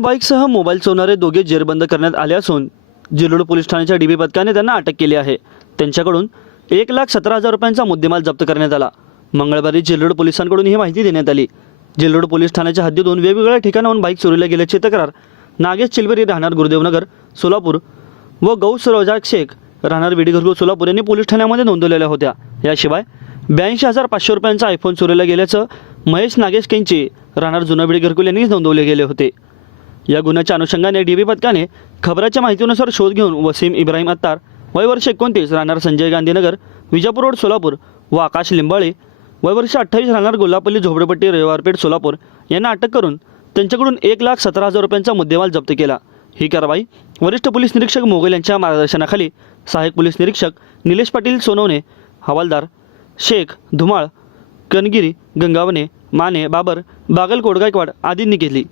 दोन बाईकसह मोबाईल चोरणारे दोघे जेरबंद करण्यात आले असून जिल्लोड पोलीस ठाण्याच्या डीबी पथकाने त्यांना अटक केली आहे. त्यांच्याकडून एक लाख सतरा हजार रुपयांचा मुद्देमाल जप्त करण्यात आला. मंगळवारी जिल्लोड पोलिसांकडून ही माहिती देण्यात आली. जिल्लोड पोलीस ठाण्याच्या हद्दीतून वेगवेगळ्या ठिकाणाहून बाईक चोरीला गेल्याची तक्रार नागेश चिलबेरी राहणार गुरुदेवनगर सोलापूर व गौस सरोजा शेख राहणार विडीघरगू सोलापूर यांनी पोलीस ठाण्यामध्ये नोंदवलेल्या होत्या. याशिवाय ब्याऐंशी हजार पाचशे रुपयांचा आयफोन चोरीला गेल्याचं महेश नागेश केंची राहणार जुना बिडी घरकुल यांनी नोंदवले गेले होते. या गुन्ह्याच्या अनुषंगाने डी बी पथकाने खबराच्या माहितीनुसार शोध घेऊन वसीम इब्राहिम अत्तार वय वर्ष एकोणतीस राहणार संजय गांधीनगर विजापूर रोड सोलापूर व आकाश लिंबाळे वय वर्ष अठ्ठावीस राहणार गोल्हापल्ली झोपडपट्टी रविवारपेठ सोलापूर यांना अटक करून त्यांच्याकडून एक लाख सतरा हजार रुपयांचा मुद्देमाल जप्त केला. ही कारवाई वरिष्ठ पोलीस निरीक्षक मोगल यांच्या मार्गदर्शनाखाली सहाय्यक पोलीस निरीक्षक निलेश पाटील सोनवणे हवालदार शेख धुमाळ कनगिरी गंगावणे माने बाबर बागल कोडगायकवाड आदींनी केली